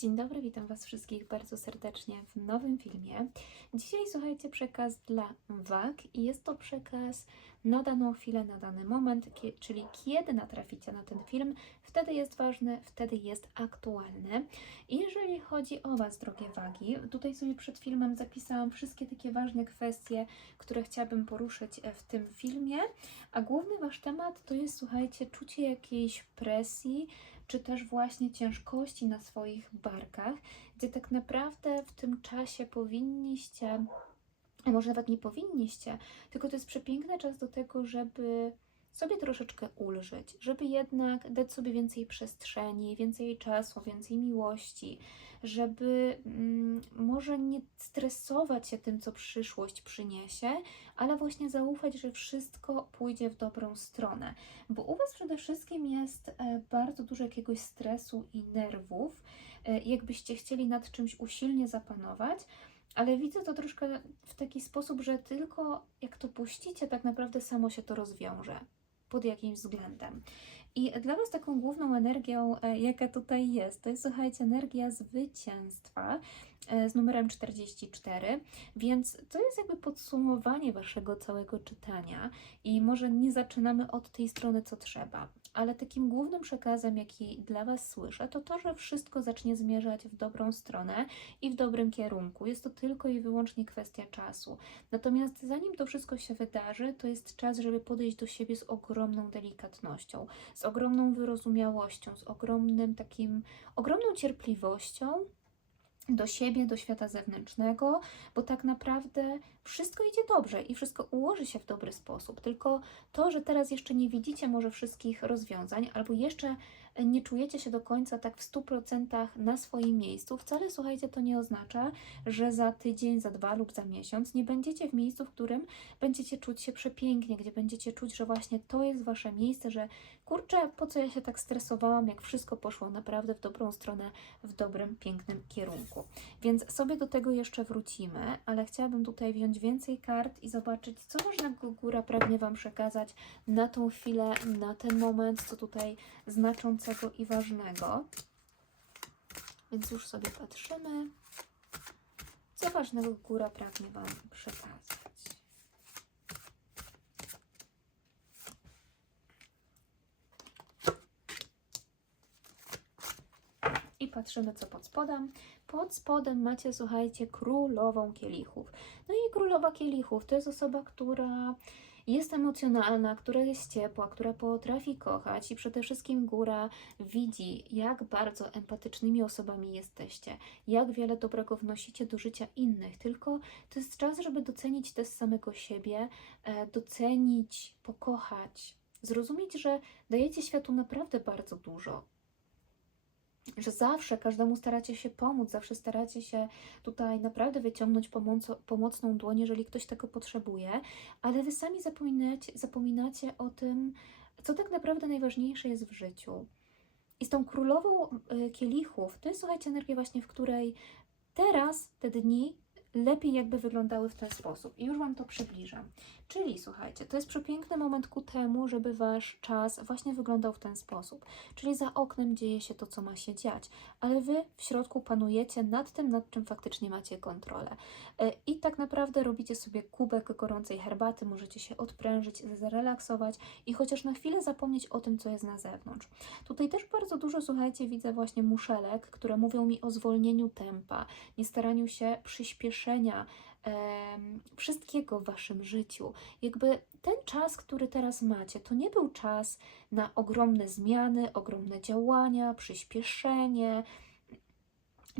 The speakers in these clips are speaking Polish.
Dzień dobry, witam Was wszystkich bardzo serdecznie w nowym filmie. Dzisiaj słuchajcie przekaz dla wag i jest to przekaz na daną chwilę, na dany moment, czyli kiedy natraficie na ten film, wtedy jest ważny, wtedy jest aktualny. Jeżeli chodzi o Was, drogie wagi, tutaj sobie przed filmem zapisałam wszystkie takie ważne kwestie, które chciałabym poruszyć e, w tym filmie, a główny Wasz temat to jest, słuchajcie, czucie jakiejś presji, czy też właśnie ciężkości na swoich barkach, gdzie tak naprawdę w tym czasie powinniście, a może nawet nie powinniście, tylko to jest przepiękny czas do tego, żeby sobie troszeczkę ulżyć, żeby jednak dać sobie więcej przestrzeni, więcej czasu, więcej miłości, żeby mm, może nie stresować się tym, co przyszłość przyniesie, ale właśnie zaufać, że wszystko pójdzie w dobrą stronę. Bo u Was przede wszystkim jest e, bardzo dużo jakiegoś stresu i nerwów, e, jakbyście chcieli nad czymś usilnie zapanować, ale widzę to troszkę w taki sposób, że tylko jak to puścicie, tak naprawdę samo się to rozwiąże pod jakimś względem. I dla Was taką główną energią, e, jaka tutaj jest, to jest, słuchajcie, energia zwycięstwa z numerem 44, więc to jest jakby podsumowanie Waszego całego czytania i może nie zaczynamy od tej strony, co trzeba, ale takim głównym przekazem, jaki dla Was słyszę, to to, że wszystko zacznie zmierzać w dobrą stronę i w dobrym kierunku. Jest to tylko i wyłącznie kwestia czasu. Natomiast zanim to wszystko się wydarzy, to jest czas, żeby podejść do siebie z ogromną delikatnością, z ogromną wyrozumiałością, z ogromnym takim, ogromną cierpliwością do siebie, do świata zewnętrznego, bo tak naprawdę wszystko idzie dobrze i wszystko ułoży się w dobry sposób. Tylko to, że teraz jeszcze nie widzicie może wszystkich rozwiązań, albo jeszcze nie czujecie się do końca tak w 100% na swoim miejscu, wcale słuchajcie, to nie oznacza, że za tydzień, za dwa lub za miesiąc nie będziecie w miejscu, w którym będziecie czuć się przepięknie, gdzie będziecie czuć, że właśnie to jest wasze miejsce, że kurczę, po co ja się tak stresowałam, jak wszystko poszło naprawdę w dobrą stronę, w dobrym, pięknym kierunku. Więc sobie do tego jeszcze wrócimy, ale chciałabym tutaj wziąć więcej kart i zobaczyć, co ważnego góra pragnie Wam przekazać na tą chwilę, na ten moment, co tutaj znaczącego i ważnego. Więc już sobie patrzymy, co ważnego góra pragnie Wam przekazać. I patrzymy, co pod spodem. Pod spodem macie, słuchajcie, królową kielichów. No i królowa kielichów to jest osoba, która jest emocjonalna, która jest ciepła, która potrafi kochać i przede wszystkim góra widzi, jak bardzo empatycznymi osobami jesteście, jak wiele dobrego wnosicie do życia innych. Tylko to jest czas, żeby docenić też samego siebie, e, docenić, pokochać, zrozumieć, że dajecie światu naprawdę bardzo dużo że zawsze każdemu staracie się pomóc, zawsze staracie się tutaj naprawdę wyciągnąć pomoco, pomocną dłoń, jeżeli ktoś tego potrzebuje, ale wy sami zapominacie, zapominacie o tym, co tak naprawdę najważniejsze jest w życiu. I z tą królową y, kielichów, to jest słuchajcie energia właśnie, w której teraz te dni lepiej jakby wyglądały w ten sposób. I już Wam to przybliżam. Czyli słuchajcie, to jest przepiękny moment ku temu, żeby Wasz czas właśnie wyglądał w ten sposób. Czyli za oknem dzieje się to, co ma się dziać, ale Wy w środku panujecie nad tym, nad czym faktycznie macie kontrolę. E, I tak naprawdę robicie sobie kubek gorącej herbaty, możecie się odprężyć, zrelaksować i chociaż na chwilę zapomnieć o tym, co jest na zewnątrz. Tutaj też bardzo dużo, słuchajcie, widzę właśnie muszelek, które mówią mi o zwolnieniu tempa, nie staraniu się przyspieszenia em, wszystkiego w waszym życiu. Jakby ten czas, który teraz macie, to nie był czas na ogromne zmiany, ogromne działania, przyspieszenie.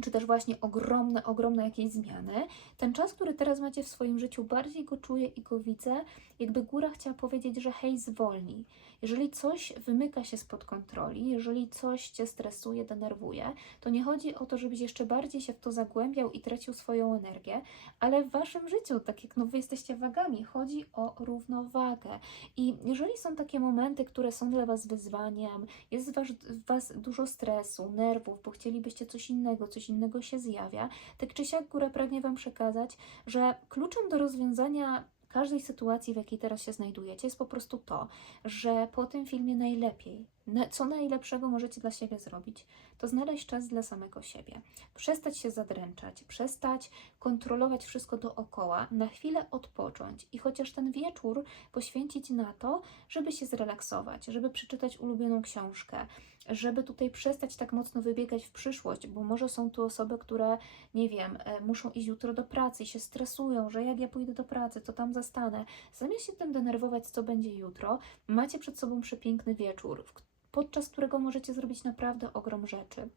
Czy też właśnie ogromne, ogromne jakieś zmiany. Ten czas, który teraz macie w swoim życiu, bardziej go czuję i go widzę, jakby góra chciała powiedzieć, że hej, zwolnij. Jeżeli coś wymyka się spod kontroli, jeżeli coś cię stresuje, denerwuje, to nie chodzi o to, żebyś jeszcze bardziej się w to zagłębiał i tracił swoją energię, ale w waszym życiu, tak jak no wy jesteście wagami, chodzi o równowagę. I jeżeli są takie momenty, które są dla was wyzwaniem, jest w was, w was dużo stresu, nerwów, bo chcielibyście coś innego, coś innego się zjawia, tak czy siak góra pragnie wam przekazać, że kluczem do rozwiązania każdej sytuacji, w jakiej teraz się znajdujecie, jest po prostu to, że po tym filmie najlepiej, na, co najlepszego możecie dla siebie zrobić, to znaleźć czas dla samego siebie. Przestać się zadręczać, przestać kontrolować wszystko dookoła, na chwilę odpocząć i chociaż ten wieczór poświęcić na to, żeby się zrelaksować, żeby przeczytać ulubioną książkę, żeby tutaj przestać tak mocno wybiegać w przyszłość, bo może są tu osoby, które, nie wiem, e, muszą iść jutro do pracy i się stresują, że jak ja pójdę do pracy, to tam zastanę. Zamiast się tym denerwować, co będzie jutro, macie przed sobą przepiękny wieczór, w- podczas którego możecie zrobić naprawdę ogrom rzeczy.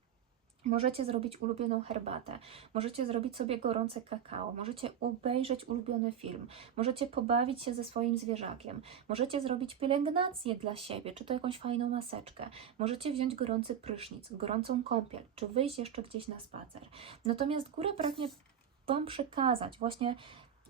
Możecie zrobić ulubioną herbatę, możecie zrobić sobie gorące kakao, możecie obejrzeć ulubiony film, możecie pobawić się ze swoim zwierzakiem, możecie zrobić pielęgnację dla siebie, czy to jakąś fajną maseczkę, możecie wziąć gorący prysznic, gorącą kąpiel, czy wyjść jeszcze gdzieś na spacer. Natomiast górę pragnie Wam przekazać właśnie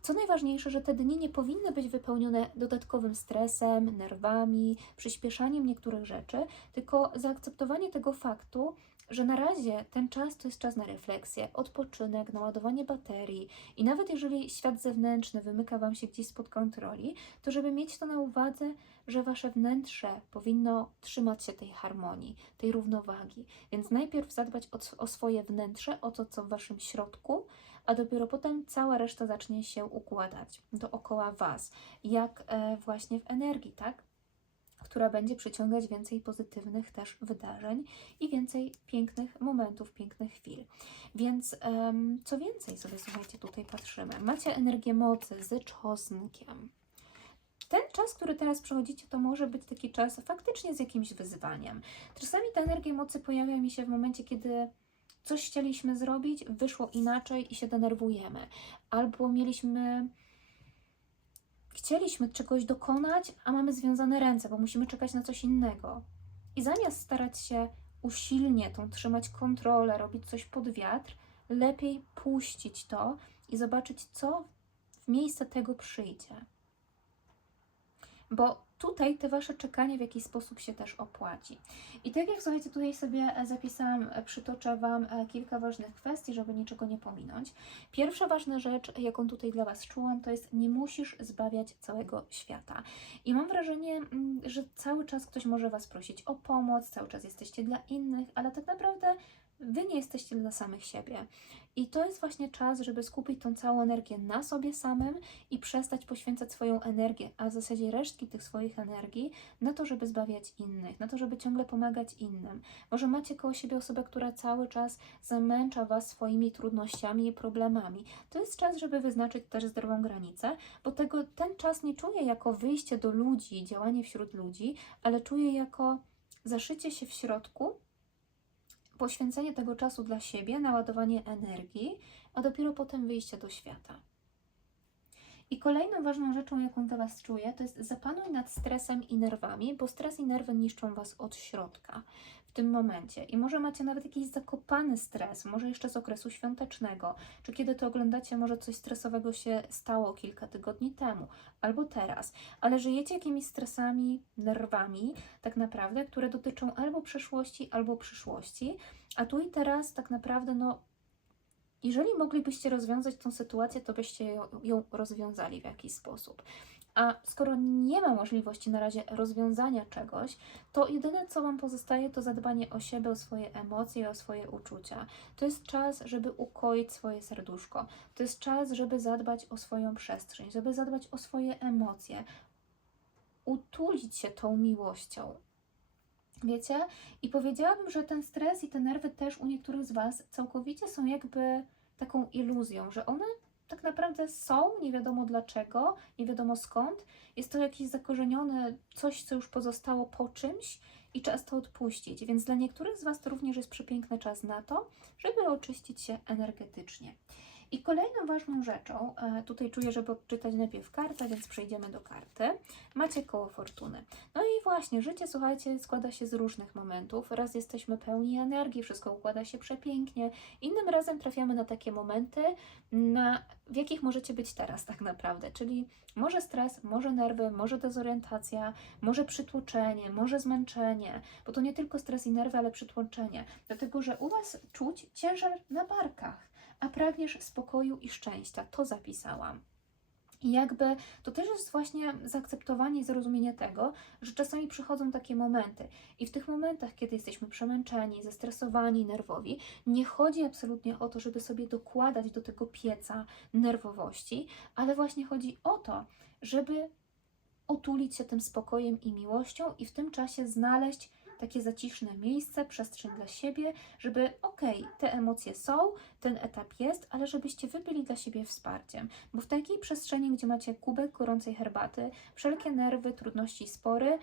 co najważniejsze, że te dni nie powinny być wypełnione dodatkowym stresem, nerwami, przyspieszaniem niektórych rzeczy, tylko zaakceptowanie tego faktu, że na razie ten czas to jest czas na refleksję, odpoczynek, naładowanie baterii i nawet jeżeli świat zewnętrzny wymyka Wam się gdzieś spod kontroli, to żeby mieć to na uwadze, że Wasze wnętrze powinno trzymać się tej harmonii, tej równowagi. Więc najpierw zadbać o, o swoje wnętrze, o to, co w Waszym środku, a dopiero potem cała reszta zacznie się układać dookoła Was, jak e, właśnie w energii, tak? Która będzie przyciągać więcej pozytywnych też wydarzeń i więcej pięknych momentów, pięknych chwil. Więc em, co więcej sobie, słuchajcie, tutaj patrzymy. Macie energię mocy z czosnkiem. Ten czas, który teraz przechodzicie, to może być taki czas faktycznie z jakimś wyzwaniem. Czasami ta energia mocy pojawia mi się w momencie, kiedy coś chcieliśmy zrobić, wyszło inaczej i się denerwujemy. Albo mieliśmy. Chcieliśmy czegoś dokonać, a mamy związane ręce, bo musimy czekać na coś innego. I zamiast starać się usilnie tą trzymać kontrolę, robić coś pod wiatr, lepiej puścić to i zobaczyć, co w miejsce tego przyjdzie. Bo tutaj te wasze czekanie w jakiś sposób się też opłaci. I tak jak słuchajcie, tutaj sobie e, zapisałam, e, przytoczę Wam e, kilka ważnych kwestii, żeby niczego nie pominąć. Pierwsza ważna rzecz, jaką tutaj dla Was czułam, to jest nie musisz zbawiać całego świata. I mam wrażenie, mm, że cały czas ktoś może Was prosić o pomoc, cały czas jesteście dla innych, ale tak naprawdę Wy nie jesteście dla samych siebie. I to jest właśnie czas, żeby skupić tą całą energię na sobie samym i przestać poświęcać swoją energię, a w zasadzie resztki tych swoich energii na to, żeby zbawiać innych, na to, żeby ciągle pomagać innym. Może macie koło siebie osobę, która cały czas zamęcza Was swoimi trudnościami i problemami. To jest czas, żeby wyznaczyć też zdrową granicę, bo tego, ten czas nie czuję jako wyjście do ludzi, działanie wśród ludzi, ale czuję jako zaszycie się w środku poświęcenie tego czasu dla siebie, naładowanie energii, a dopiero potem wyjście do świata. I kolejną ważną rzeczą, jaką Was czuję, to jest zapanuj nad stresem i nerwami, bo stres i nerwy niszczą Was od środka w tym momencie. I może macie nawet jakiś zakopany stres, może jeszcze z okresu świątecznego, czy kiedy to oglądacie, może coś stresowego się stało kilka tygodni temu, albo teraz, ale żyjecie jakimiś stresami, nerwami, tak naprawdę, które dotyczą albo przeszłości, albo przyszłości, a tu i teraz tak naprawdę, no, jeżeli moglibyście rozwiązać tą sytuację, to byście ją, rozwiązali w jakiś sposób. A skoro nie ma możliwości na razie rozwiązania czegoś, to jedyne co Wam pozostaje to zadbanie o siebie, o swoje emocje, o swoje uczucia. To jest czas, żeby ukoić swoje serduszko. To jest czas, żeby zadbać o swoją przestrzeń, żeby zadbać o swoje emocje, utulić się tą miłością. Wiecie? I powiedziałabym, że ten stres i te nerwy też u niektórych z Was całkowicie są jakby taką iluzją, że one tak naprawdę są, nie wiadomo dlaczego, nie wiadomo skąd. Jest to jakieś zakorzenione coś, co już pozostało po czymś i czas to odpuścić. Więc dla niektórych z Was to również jest przepiękny czas na to, żeby oczyścić się energetycznie. I kolejną ważną rzeczą, e, tutaj czuję, żeby odczytać najpierw kartę, więc przejdziemy do karty. Macie koło fortuny. No i właśnie, życie, słuchajcie, składa się z różnych momentów. Raz jesteśmy pełni energii, wszystko układa się przepięknie, innym razem trafiamy na takie momenty, na, w jakich możecie być teraz tak naprawdę, czyli może stres, może nerwy, może dezorientacja, może przytłoczenie, może zmęczenie, bo to nie tylko stres i nerwy, ale przytłoczenie, dlatego że u Was czuć ciężar na barkach, a pragniesz spokoju i szczęścia. To zapisałam. I jakby to też jest właśnie zaakceptowanie i zrozumienie tego, że czasami przychodzą takie momenty. I w tych momentach, kiedy jesteśmy przemęczeni, zestresowani, nerwowi, nie chodzi absolutnie o to, żeby sobie dokładać do tego pieca nerwowości, ale właśnie chodzi o to, żeby otulić się tym spokojem i miłością i w tym czasie znaleźć takie zaciszne miejsce, przestrzeń dla siebie, żeby okej, te emocje są, ten etap jest, ale żebyście wy byli dla siebie wsparciem. Bo w takiej przestrzeni, gdzie macie kubek gorącej herbaty, wszelkie nerwy, trudności, spory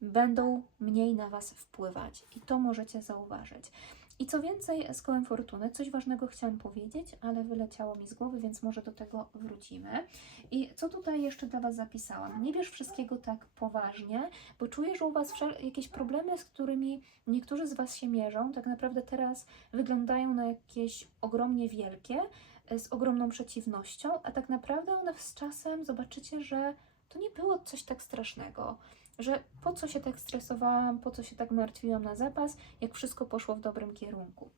będą mniej na Was wpływać. I to możecie zauważyć. I co więcej, z kołem fortuny, coś ważnego chciałam powiedzieć, ale wyleciało mi z głowy, więc może do tego wrócimy. I co tutaj jeszcze dla Was zapisałam? Nie bierz wszystkiego tak poważnie, bo czuję, że u Was jakieś problemy, z którymi niektórzy z Was się mierzą, tak naprawdę teraz wyglądają na jakieś ogromnie wielkie, e, z ogromną przeciwnością, a tak naprawdę one z czasem zobaczycie, że to nie było coś tak strasznego że po co się tak stresowałam, po co się tak martwiłam na zapas, jak wszystko poszło w dobrym kierunku.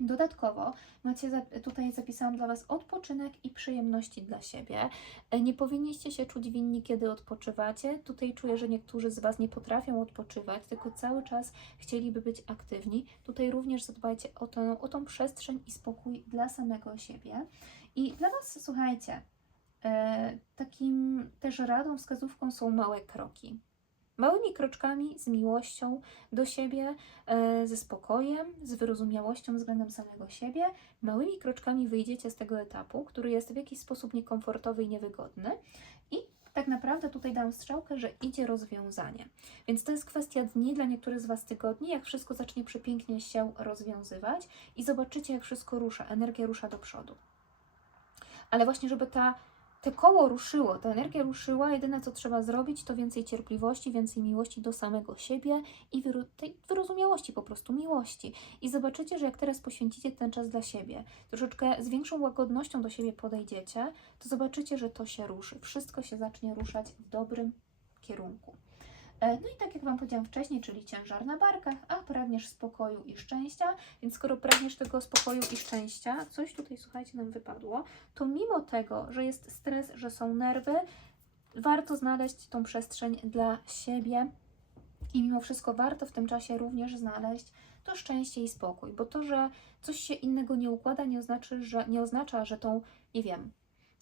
Dodatkowo macie tutaj zapisałam dla Was odpoczynek i przyjemności dla siebie. E, Nie powinniście się czuć winni, kiedy odpoczywacie. Tutaj czuję, że niektórzy z Was nie potrafią odpoczywać, tylko cały czas chcieliby być aktywni. Tutaj również zadbajcie o, tę, o tą przestrzeń i spokój dla samego siebie. I dla Was, słuchajcie, e, takim też radą, wskazówką są małe kroki. Małymi kroczkami, z miłością do siebie, e, ze spokojem, z wyrozumiałością względem samego siebie, małymi kroczkami wyjdziecie z tego etapu, który jest w jakiś sposób niekomfortowy i niewygodny. I tak naprawdę tutaj dam strzałkę, że idzie rozwiązanie. Więc to jest kwestia dni dla niektórych z Was tygodni, jak wszystko zacznie przepięknie się rozwiązywać i zobaczycie, jak wszystko rusza, energia rusza do przodu. Ale właśnie, żeby ta te koło ruszyło, ta energia ruszyła, jedyne co trzeba zrobić, to więcej cierpliwości, więcej miłości do samego siebie i wyro- tej wyrozumiałości, po prostu miłości. I zobaczycie, że jak teraz poświęcicie ten czas dla siebie, troszeczkę z większą łagodnością do siebie podejdziecie, to zobaczycie, że to się ruszy. Wszystko się zacznie ruszać w dobrym kierunku. E, No i tak jak Wam powiedziałam wcześniej, czyli ciężar na barkach, a pragniesz spokoju i szczęścia, więc skoro pragniesz tego spokoju i szczęścia, coś tutaj, słuchajcie, nam wypadło, to mimo tego, że jest stres, że są nerwy, warto znaleźć tą przestrzeń dla siebie. I mimo wszystko warto w tym czasie również znaleźć to szczęście i spokój, bo to, że coś się innego nie układa, nie oznacza, że, nie oznacza, że tą, nie wiem,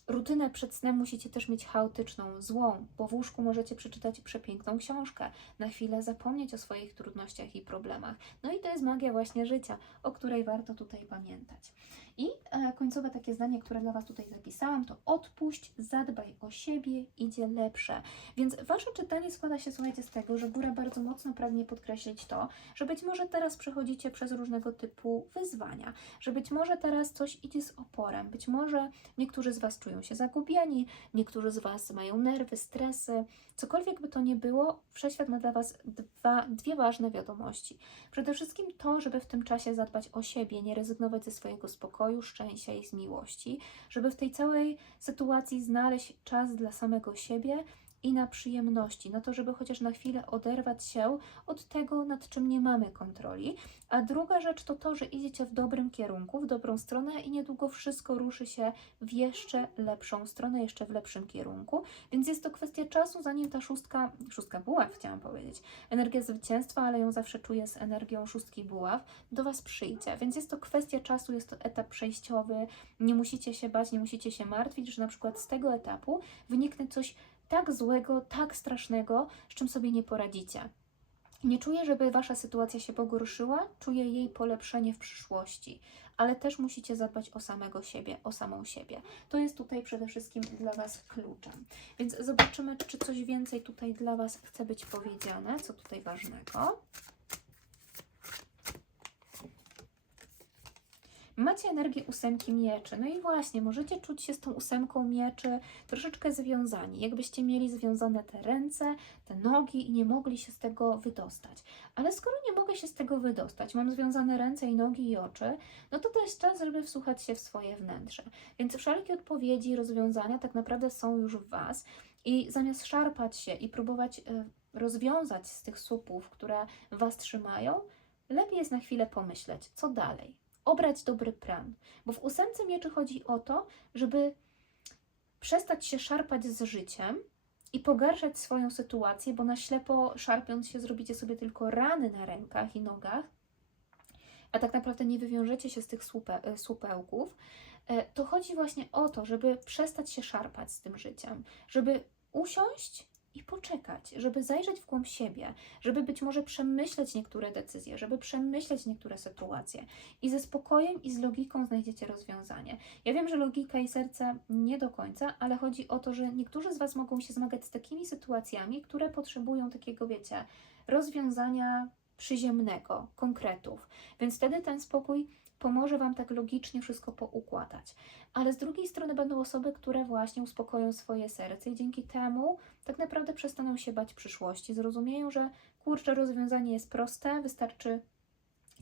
rutynę przed snem musicie też mieć chaotyczną, złą, bo w łóżku możecie przeczytać przepiękną książkę, na chwilę zapomnieć o swoich trudnościach i problemach. No i to jest magia właśnie życia, o której warto tutaj pamiętać. I e, końcowe takie zdanie, które dla Was tutaj zapisałam, to odpuść, zadbaj o siebie, idzie lepsze. Więc Wasze czytanie składa się, słuchajcie, z tego, że góra bardzo mocno pragnie podkreślić to, że być może teraz przechodzicie przez różnego typu wyzwania, że być może teraz coś idzie z oporem, być może niektórzy z Was czują się zagubieni, niektórzy z Was mają nerwy, stresy, cokolwiek by to nie było, Wszechświat ma dla Was dwa, dwie ważne wiadomości. Przede wszystkim to, żeby w tym czasie zadbać o siebie, nie rezygnować ze swojego spokoju, szczęścia i z miłości, żeby w tej całej sytuacji znaleźć czas dla samego siebie i na przyjemności, na to, żeby chociaż na chwilę oderwać się od tego, nad czym nie mamy kontroli. A druga rzecz to to, że idziecie w dobrym kierunku, w dobrą stronę i niedługo wszystko ruszy się w jeszcze lepszą stronę, jeszcze w lepszym kierunku. Więc jest to kwestia czasu, zanim ta szóstka, szóstka buław chciałam powiedzieć, energia zwycięstwa, ale ją zawsze czuję z energią szóstki buław, do Was przyjdzie. Więc jest to kwestia czasu, jest to etap przejściowy. Nie musicie się bać, nie musicie się martwić, że na przykład z tego etapu wyniknie coś tak złego, tak strasznego, z czym sobie nie poradzicie. Nie czuję, żeby Wasza sytuacja się pogorszyła, czuję jej polepszenie w przyszłości, ale też musicie zadbać o samego siebie, o samą siebie. To jest tutaj przede wszystkim dla Was kluczem. Więc zobaczymy, czy coś więcej tutaj dla Was chce być powiedziane, co tutaj ważnego. Macie energię ósemki mieczy. No i właśnie, możecie czuć się z tą ósemką mieczy troszeczkę związani. Jakbyście mieli związane te ręce, te nogi i nie mogli się z tego wydostać. Ale skoro nie mogę się z tego wydostać, mam związane ręce i nogi i oczy, no to to jest czas, żeby wsłuchać się w swoje wnętrze. Więc wszelkie odpowiedzi rozwiązania tak naprawdę są już w Was. I zamiast szarpać się i próbować e, rozwiązać z tych słupów, które Was trzymają, lepiej jest na chwilę pomyśleć, co dalej obrać dobry plan. Bo w ósemce mieczy chodzi o to, żeby przestać się szarpać z życiem i pogarszać swoją sytuację, bo na ślepo szarpiąc się zrobicie sobie tylko rany na rękach i nogach, a tak naprawdę nie wywiążecie się z tych słupe, e, słupełków, e, to chodzi właśnie o to, żeby przestać się szarpać z tym życiem, żeby usiąść i poczekać, żeby zajrzeć w głąb siebie, żeby być może przemyśleć niektóre decyzje, żeby przemyśleć niektóre sytuacje i ze spokojem i z logiką znajdziecie rozwiązanie. Ja wiem, że logika i serce nie do końca, ale chodzi o to, że niektórzy z Was mogą się zmagać z takimi sytuacjami, które potrzebują takiego, wiecie, rozwiązania przyziemnego, konkretów. Więc wtedy ten spokój pomoże Wam tak logicznie wszystko poukładać. Ale z drugiej strony będą osoby, które właśnie uspokoją swoje serce i dzięki temu tak naprawdę przestaną się bać przyszłości. Zrozumieją, że kurczę, rozwiązanie jest proste, wystarczy,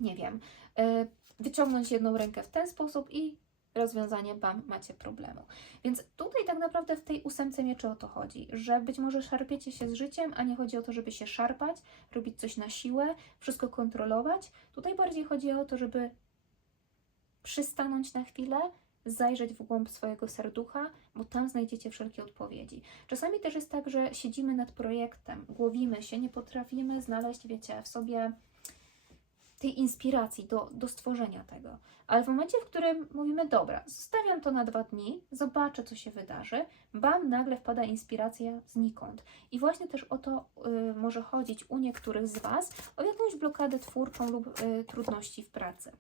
nie wiem, yy, wyciągnąć jedną rękę w ten sposób i rozwiązanie, bam, macie problemu. Więc tutaj tak naprawdę w tej ósemce mieczy o to chodzi, że być może szarpiecie się z życiem, a nie chodzi o to, żeby się szarpać, robić coś na siłę, wszystko kontrolować. Tutaj bardziej chodzi o to, żeby przystanąć na chwilę, zajrzeć w głąb swojego serducha, bo tam znajdziecie wszelkie odpowiedzi. Czasami też jest tak, że siedzimy nad projektem, głowimy się, nie potrafimy znaleźć, wiecie, w sobie tej inspiracji do, do stworzenia tego. Ale w momencie, w którym mówimy, dobra, zostawiam to na dwa dni, zobaczę, co się wydarzy, bam, nagle wpada inspiracja znikąd. I właśnie też o to y, może chodzić u niektórych z Was, o jakąś blokadę twórczą lub y, trudności w pracy.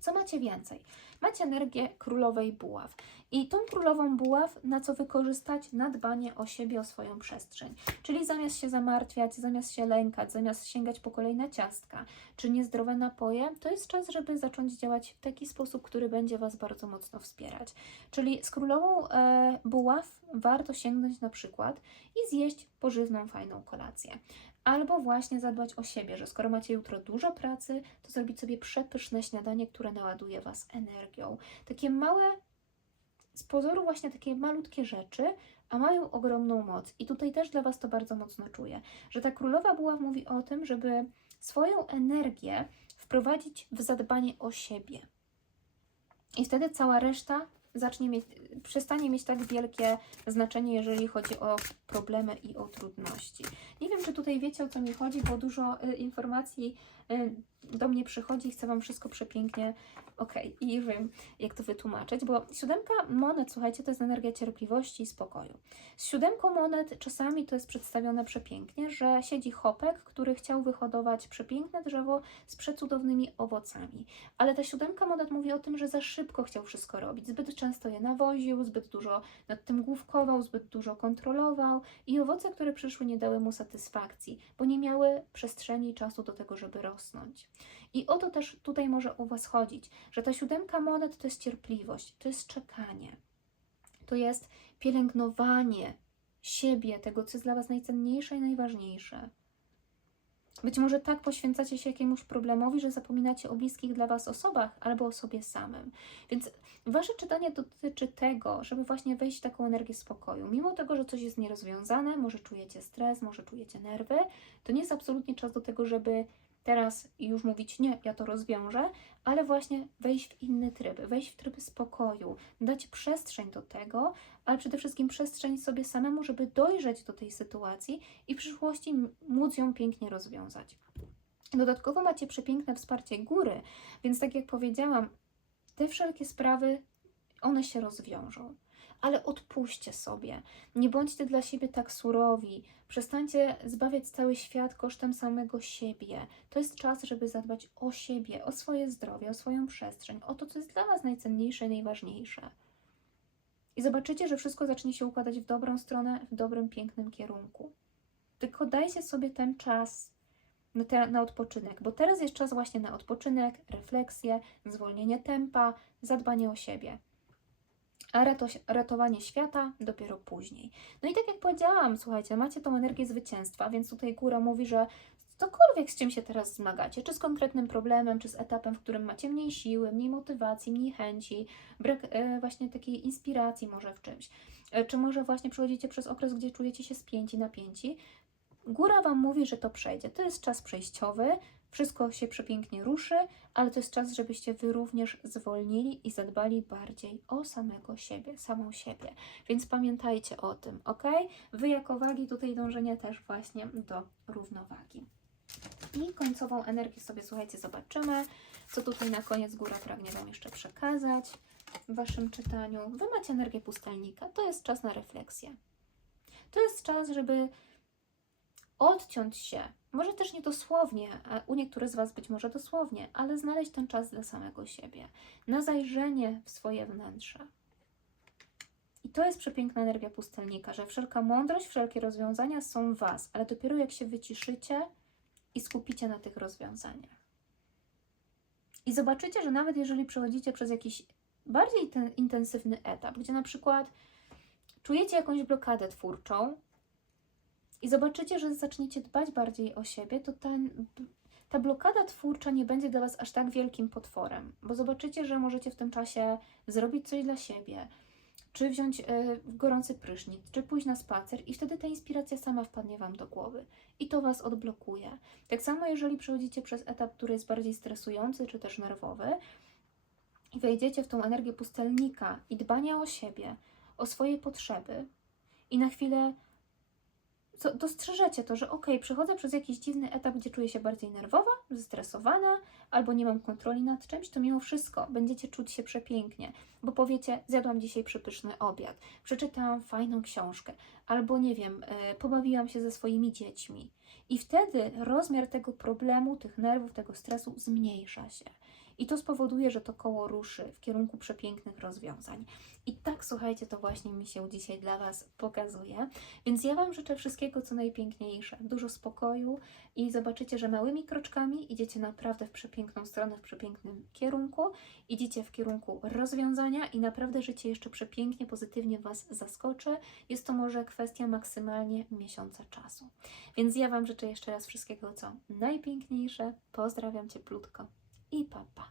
Co macie więcej? Macie energię królowej buław. I tą królową buław na co wykorzystać? Na dbanie o siebie, o swoją przestrzeń. Czyli zamiast się zamartwiać, zamiast się lękać, zamiast sięgać po kolejne ciastka czy niezdrowe napoje, to jest czas, żeby zacząć działać w taki sposób, który będzie Was bardzo mocno wspierać. Czyli z królową e, buław warto sięgnąć na przykład i zjeść pożywną, fajną kolację. Albo właśnie zadbać o siebie, że skoro macie jutro dużo pracy, to zrobić sobie przepyszne śniadanie, które naładuje Was energią. Takie małe, z pozoru właśnie takie malutkie rzeczy, a mają ogromną moc. I tutaj też dla Was to bardzo mocno czuję, że ta królowa buław mówi o tym, żeby swoją energię wprowadzić w zadbanie o siebie. I wtedy cała reszta zacznie mieć, przestanie mieć tak wielkie znaczenie, jeżeli chodzi o problemy i o trudności. Nie wiem, czy tutaj wiecie o co mi chodzi, bo dużo y, informacji do mnie przychodzi i chcę Wam wszystko przepięknie, okej, okay, i wiem, jak to wytłumaczyć, bo siódemka monet, słuchajcie, to jest energia cierpliwości i spokoju. Z siódemką monet czasami to jest przedstawione przepięknie, że siedzi chopek, który chciał wyhodować przepiękne drzewo z przecudownymi owocami, ale ta siódemka monet mówi o tym, że za szybko chciał wszystko robić, zbyt często je nawoził, zbyt dużo nad tym główkował, zbyt dużo kontrolował i owoce, które przyszły, nie dały mu satysfakcji, bo nie miały przestrzeni i czasu do tego, żeby rosnąć. I o to też tutaj może u Was chodzić, że ta siódemka monet to jest cierpliwość, to jest czekanie, to jest pielęgnowanie siebie, tego, co jest dla Was najcenniejsze i najważniejsze. Być może tak poświęcacie się jakiemuś problemowi, że zapominacie o bliskich dla Was osobach albo o sobie samym. Więc Wasze czytanie dotyczy tego, żeby właśnie wejść w taką energię spokoju. Mimo tego, że coś jest nierozwiązane, może czujecie stres, może czujecie nerwy, to nie jest absolutnie czas do tego, żeby teraz już mówić nie, ja to rozwiążę, ale właśnie wejść w inny tryb, wejść w tryb spokoju, dać przestrzeń do tego, ale przede wszystkim przestrzeń sobie samemu, żeby dojrzeć do tej sytuacji i w przyszłości móc ją pięknie rozwiązać. Dodatkowo macie przepiękne wsparcie góry, więc tak jak powiedziałam, te wszelkie sprawy, one się rozwiążą ale odpuśćcie sobie. Nie bądźcie dla siebie tak surowi. Przestańcie zbawiać cały świat kosztem samego siebie. To jest czas, żeby zadbać o siebie, o swoje zdrowie, o swoją przestrzeń, o to, co jest dla Was najcenniejsze najważniejsze. I zobaczycie, że wszystko zacznie się układać w dobrą stronę, w dobrym, pięknym kierunku. Tylko dajcie sobie ten czas na, te, na odpoczynek, bo teraz jest czas właśnie na odpoczynek, refleksję, zwolnienie tempa, zadbanie o siebie a ratowanie świata dopiero później. No i tak jak powiedziałam, słuchajcie, macie tą energię zwycięstwa, więc tutaj góra mówi, że cokolwiek z czym się teraz zmagacie, czy z konkretnym problemem, czy z etapem, w którym macie mniej siły, mniej motywacji, mniej chęci, brak e, właśnie takiej inspiracji może w czymś, e, czy może właśnie przechodzicie przez okres, gdzie czujecie się spięci, napięci, góra Wam mówi, że to przejdzie. To jest czas przejściowy, Wszystko się przepięknie ruszy, ale to jest czas, żebyście Wy również zwolnili i zadbali bardziej o samego siebie, samą siebie. Więc pamiętajcie o tym, ok? Wy jako wagi tutaj dążenia też właśnie do równowagi. I końcową energię sobie, słuchajcie, zobaczymy, co tutaj na koniec góra pragnie Wam jeszcze przekazać w Waszym czytaniu. Wy macie energię pustelnika, to jest czas na refleksję. To jest czas, żeby odciąć się, może też nie dosłownie, a u niektórych z Was być może dosłownie, ale znaleźć ten czas dla samego siebie, na zajrzenie w swoje wnętrze. I to jest przepiękna energia pustelnika, że wszelka mądrość, wszelkie rozwiązania są w Was, ale dopiero jak się wyciszycie i skupicie na tych rozwiązaniach. I zobaczycie, że nawet jeżeli przechodzicie przez jakiś bardziej ten intensywny etap, gdzie na przykład czujecie jakąś blokadę twórczą i zobaczycie, że zaczniecie dbać bardziej o siebie, to ta blokada twórcza nie będzie dla Was aż tak wielkim potworem, bo zobaczycie, że możecie w tym czasie zrobić coś dla siebie, czy wziąć y, gorący prysznic, czy pójść na spacer i wtedy ta inspiracja sama wpadnie Wam do głowy i to Was odblokuje. Tak samo jeżeli przechodzicie przez etap, który jest bardziej stresujący, czy też nerwowy i wejdziecie w tą energię pustelnika i dbania o siebie, o swoje potrzeby i na chwilę co, dostrzeżecie to, że ok, przechodzę przez jakiś dziwny etap, gdzie czuję się bardziej nerwowa, zestresowana, albo nie mam kontroli nad czymś, to mimo wszystko będziecie czuć się przepięknie, bo powiecie, zjadłam dzisiaj przepyszny obiad, przeczytałam fajną książkę, albo nie wiem, e, pobawiłam się ze swoimi dziećmi. I wtedy rozmiar tego problemu, tych nerwów, tego stresu zmniejsza się. I to spowoduje, że to koło ruszy w kierunku przepięknych rozwiązań. I tak, słuchajcie, to właśnie mi się dzisiaj dla Was pokazuje. Więc ja Wam życzę wszystkiego, co najpiękniejsze, dużo spokoju i zobaczycie, że małymi kroczkami idziecie naprawdę w przepiękną stronę, w przepięknym kierunku. Idziecie w kierunku rozwiązania i naprawdę życie jeszcze przepięknie, pozytywnie Was zaskoczy. Jest to może kwestia maksymalnie miesiąca czasu. Więc ja Wam życzę jeszcze raz wszystkiego, co najpiękniejsze. Pozdrawiam cieplutko i і па-па.